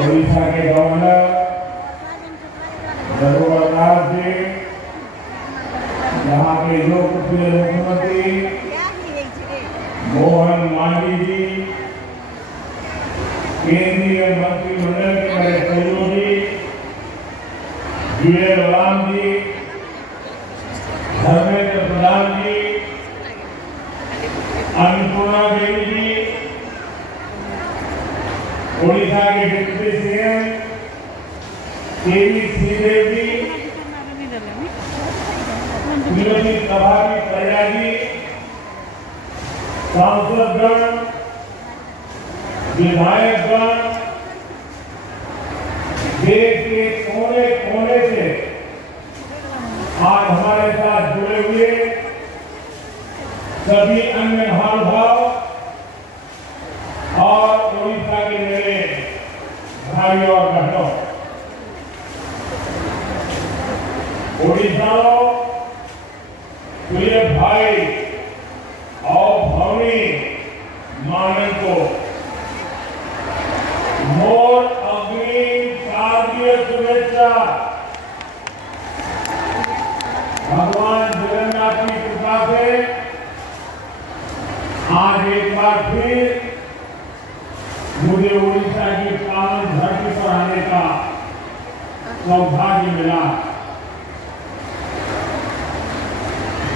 ओडिशा के गवर्नर रघुवर जी, यहाँ के लोकप्रिय मुख्यमंत्री मोहन मांझी जी, केंद्रीय मंत्रिमंडल के बड़े सहयोगी जुएल राम जी, धर्मेंद्र प्रधान जी, अन्नपूर्णा देवी जी, ओडिशा के डिप्टी सीएम केवी श्रीदेव जी, श्रीमती प्रभाती प्रया जी, सांसदगण, विधायकगण, देश के कोने कोने से आज हमारे साथ जुड़े हुए सभी अन्य महानुभाव और ओडिशा के मेरे भाई और बहनों, ओडिशा प्रिय भाई और भौणी मानन को मोर अग्रिम शारदीय शुभेच्छा। भगवान जगन्नाथ की कृपा से आज एक बार फिर मुझे ओडिशा की पावन धरती पर आने का सौभाग्य मिला।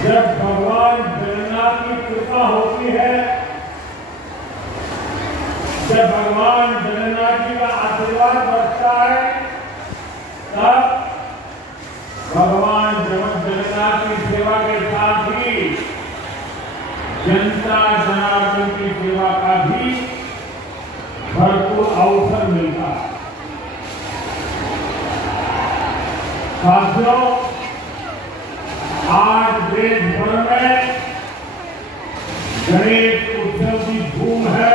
जब भगवान जगन्नाथ की कृपा होती है, जब भगवान जगन्नाथ जी का आशीर्वाद बरसता है, तब भगवान जगन्नाथ की सेवा के साथ ही जनता जनार्दन की सेवा का भी भरपूर अवसर मिलता है। साथियों, आज देश भर में गणेश उत्सव की धूम है।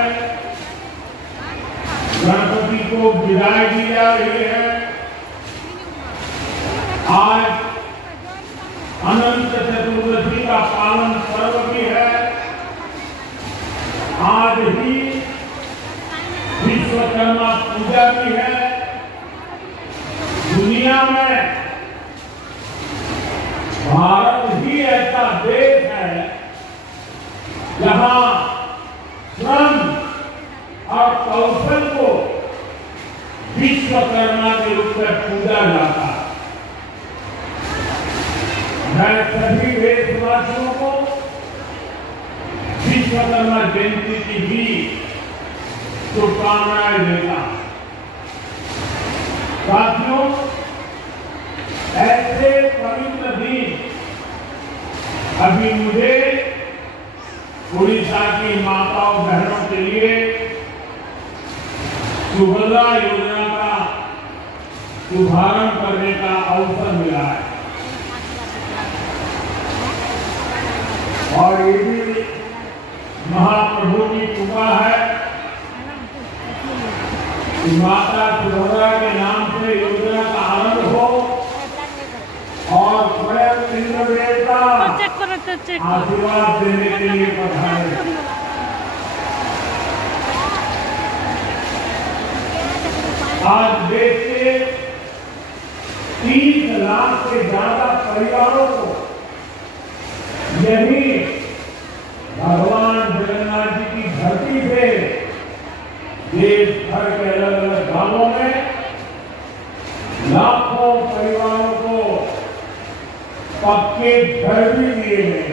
गणपति को विदाई दी जा रही है। आज अनंत चतुर्दशी का पावन पर्व भी है। आज ही विश्वकर्मा पूजा भी है। दुनिया में भारत ही ऐसा देश है जहां श्रम और कौशल को विश्वकर्मा के रूप में पूजा जाता है। मैं सभी देशवासियों को विश्वकर्मा जयंती की भी शुभकामनाएं देता हूं। साथियों, ऐसे पवित्र दिन अभी मुझे ओडिशा की माताओं बहनों के लिए सुभद्रा योजना का शुभारंभ करने का अवसर मिला है। और ये भी महाप्रभु की कृपा है कि माता सुभद्रा के नाम से योजना का आरंभ हो और स्वयं इंद्र देवता आशीर्वाद देने के लिए पधारे। आज देश के 30 लाख से ज्यादा परिवारों को यही भगवान जगन्नाथ जी की धरती से देश भर के अलग अलग गांवों में लाखों परिवारों को पक्के घर भी दिए गए।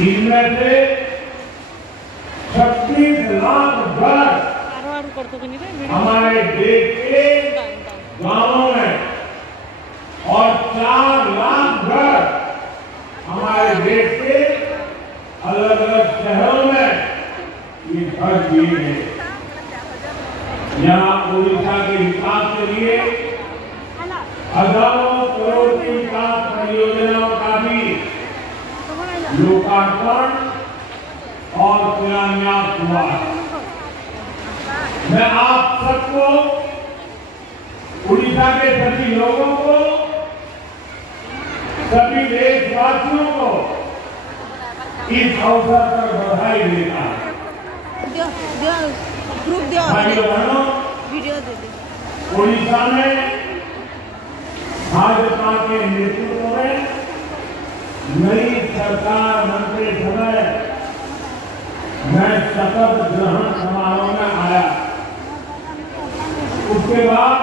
इनमें से 36 लाख घर हमारे देश के गांवों में और 4 लाख घर हमारे देश के अलग अलग शहरों में ये घर दिए हैं। यहाँ ओडिशा के विकास के लिए हजारों करोड़ की विकास परियोजनाओं का भी लोकार्पण और शिलान्यास हुआ। मैं आप सबको, उड़ीसा के सभी लोगों को, सभी देशवासियों को इस अवसर पर बधाई देता हूं। भाइयों बहनों, उड़ीसा में भाजपा के नेतृत्व में नई सरकार बनते समय मैं शपथ ग्रहण समारोह में आया। उसके बाद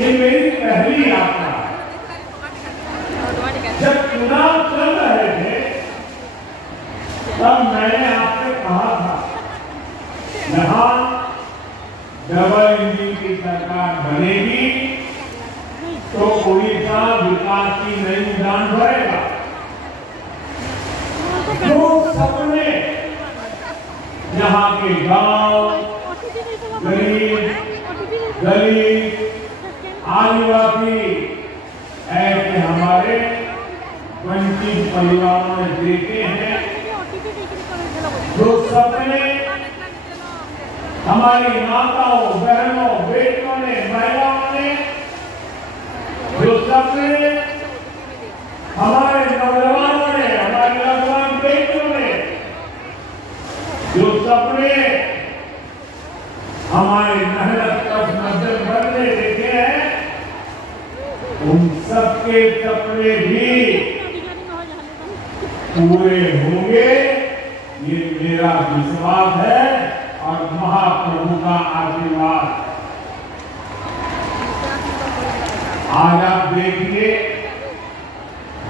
ये मेरी पहली यात्रा। जब चुनाव चल रहे थे तब मैंने आपसे कहा था यहाँ डबल इंजन की सरकार बनेगी तो उड़ीसा विकास की नई उड़ान भरेगा। जो सपने यहाँ के गांव, गरीब, दलित, आदिवासी ऐसे हमारे वंचित परिवारों ने देखे हैं, जो सपने हमारी माताओं, बहनों, बेटियों ने, महिलाओं ने, जो सपने हमारे नौजवानों ने, हमारी नौजवान बेटियों ने, जो सपने हमारे मेहनत कश मध्यम वर्ग ने देखे हैं, उन सबके सपने भी पूरे होंगे, ये मेरा विश्वास है और महाप्रभु का आशीर्वाद। आज आप देखिए,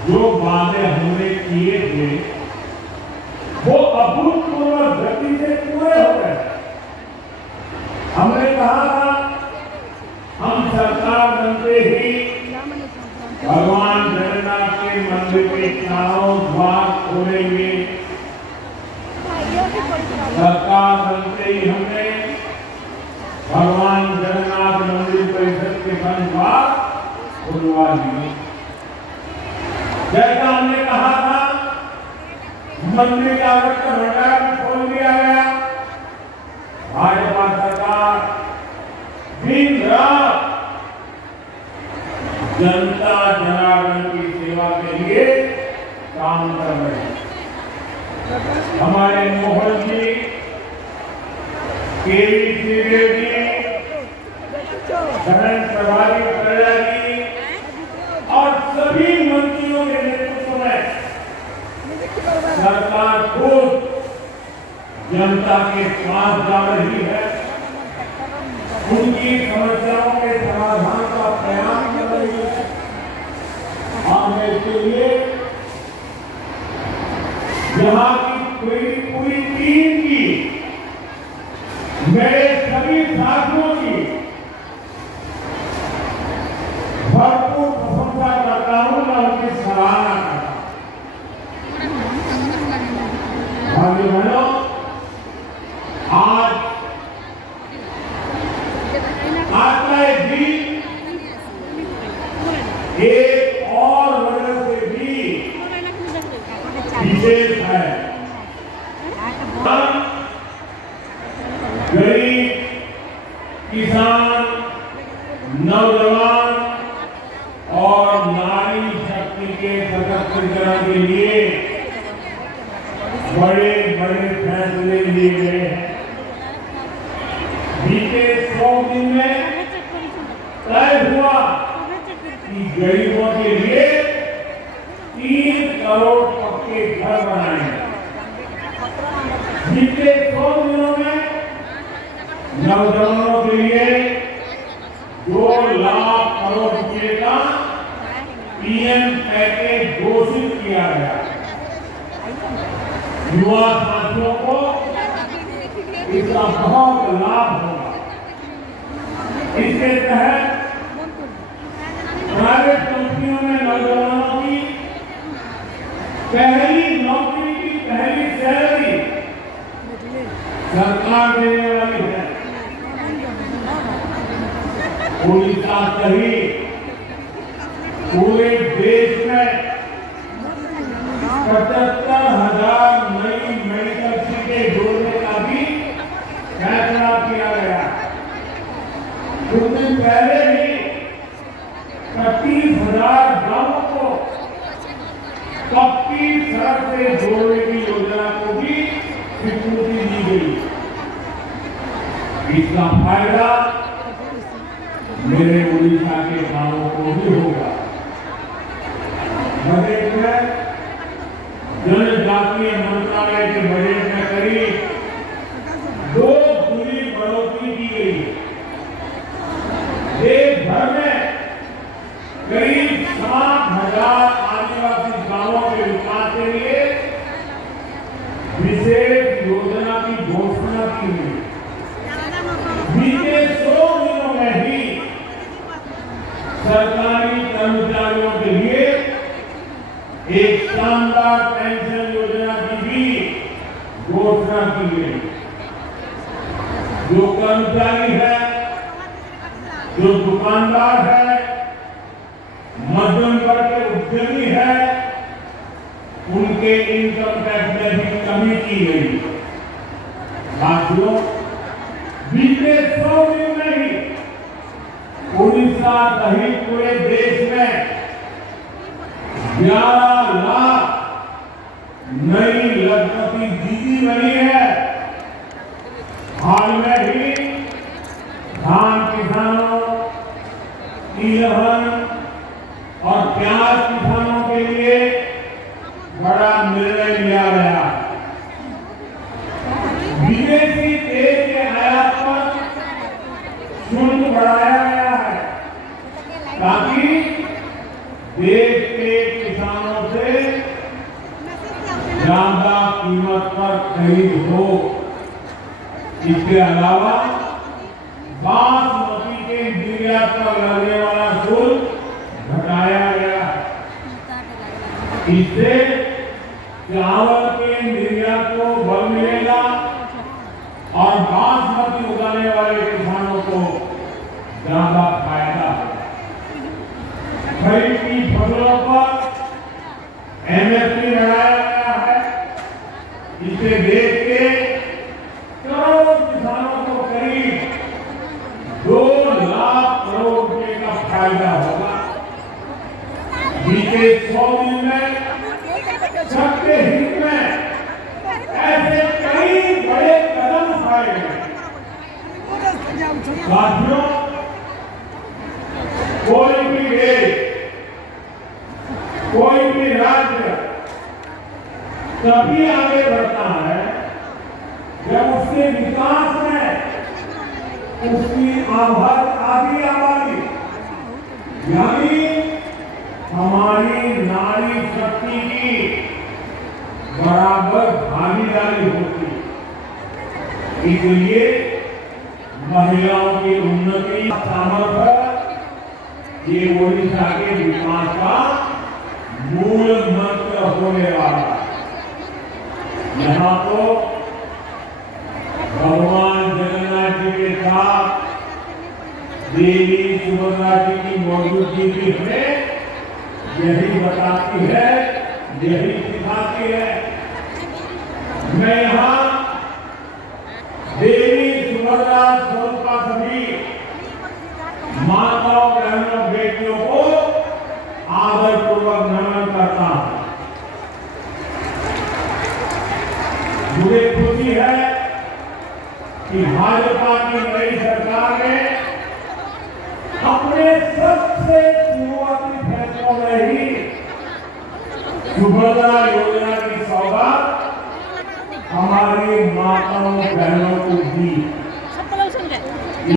जो वादे हमने किए थे वो अभूतपूर्व गति से पूरे हो गए। हमने कहा था हम सरकार बनते ही भगवान जगन्नाथ के मंदिर के चारों द्वार खोलेंगे। सरकार बनते ही हमने भगवान जगन्नाथ मंदिर परिसर के 5 द्वार खुलवा दिए। जैसा हमने कहा था मंदिर का भंडार खोल दिया गया। भाजपा सरकार दिन रात जनता जनार्दन की सेवा के लिए काम कर रहे हैं। हमारे मोहन जी, केवी श्रीदेव जी, धर्म प्रभारी प्रजा जी और सभी मंत्रियों के नेतृत्व में सरकार खुद जनता के पास जा रही है, उनकी समस्याओं के समाधान का प्रयास कर रही है। और इसके लिए यहाँ की पूरी टीम की, मेरे सभी साथियों की भरपूर प्रशंसा करता हूं, मैं उनकी सराहना करता हूं। भाइयों बहनों, आज का एक दिन एक और वजह से भी विशेष है। गरीब, किसान, नौजवान और नारी शक्ति के सशक्तिकरण के लिए बड़े बड़े फैसले लिए गए हैं। बीते 100 दिन में तय हुआ कि गरीबों के लिए 3 करोड़ पक्के घर बनाएंगे। बीते 100 दिनों में नौजवानों के लिए 2 लाख करोड़ रुपए का पीएम पैकेज घोषित किया गया। युवा साथियों को इसका बहुत लाभ होगा। इसके तहत प्राइवेट कंपनियों में नौजवानों की पहली नौकरी की पहली सैलरी सरकार देने वाली है। उड़ीसा सहित पूरे देश में 75,000 नई मेडिकल सीटें जोड़ने का भी फैसला किया गया। कुछ दिन पहले ही 25,000 गांवों को पक्की सड़क से जोड़ने की योजना को भी स्वीकृति दी गई। इसका फायदा मेरे उड़ीसा के गांवों को भी होगा। बजट में जनजातीय मंत्रालय के बजट में करीब 2 गुनी बढ़ोतरी की गई है। देश भर में करीब 7,000 आदिवासी गांवों के विकास के लिए विशेष योजना की घोषणा की गई। बीते 100 दिनों में ही सरकारी कर्मचारियों के लिए एक शानदार पेंशन योजना की भी घोषणा की गई। जो कर्मचारी है, जो दुकानदार है, मध्यम वर्ग के उद्यमी है, उनके इनकम टैक्स में भी कमी की गई। साथियों, बीते 100 दिन में ही उड़ीसा सहित पूरे देश में 11 लाख नई लखपति दीदी बनी है। हाल में ही धान किसानों, तिलहन और प्याज किसानों के लिए बड़ा निर्णय लिया गया। विदेशी तेल के आयात पर शुल्क बढ़ाया गया है ताकि देश के किसानों से ज्यादा कीमत पर खरीद हो। इसके अलावा बासमती के निर्यात पर लगने वाला शुल्क घटाया गया है। इससे चावल के निर्यात को बल मिलेगा और बासमती उगाने वाले किसानों को ज्यादा फायदा होगा। खरीफ की फसलों पर एमएसपी बढ़ाया गया है। इससे देश के करोड़ों किसानों को करीब 2 लाख करोड़ रुपए का फायदा होगा। बीते 100 दिन में सबके हित में ऐसे कई बड़े कदम उठाए गए। साथियों, कोई भी देश, कोई भी राज्य तभी आगे बढ़ता है जब उसके विकास में उसकी आधी आबादी यानी हमारी नारी शक्ति की बराबर भागीदारी होती है। इसलिए महिलाओं की उन्नति सामर्थ्य ये ओडिशा के विकास का मूल मंत्र होने वाला है। यहाँ तो भगवान जगन्नाथ जी के साथ देवी सुभद्रा जी की मौजूदगी भी हमें यही बताती है, यही सिखाती है। मैं यहाँ देवी सुभद्रा स्वरूपा सभी माताओं, बहनों, बेटियों को आदर पूर्वक नमन करता हूं। मुझे खुशी है कि भाजपा की नई सरकार ने अपने सबसे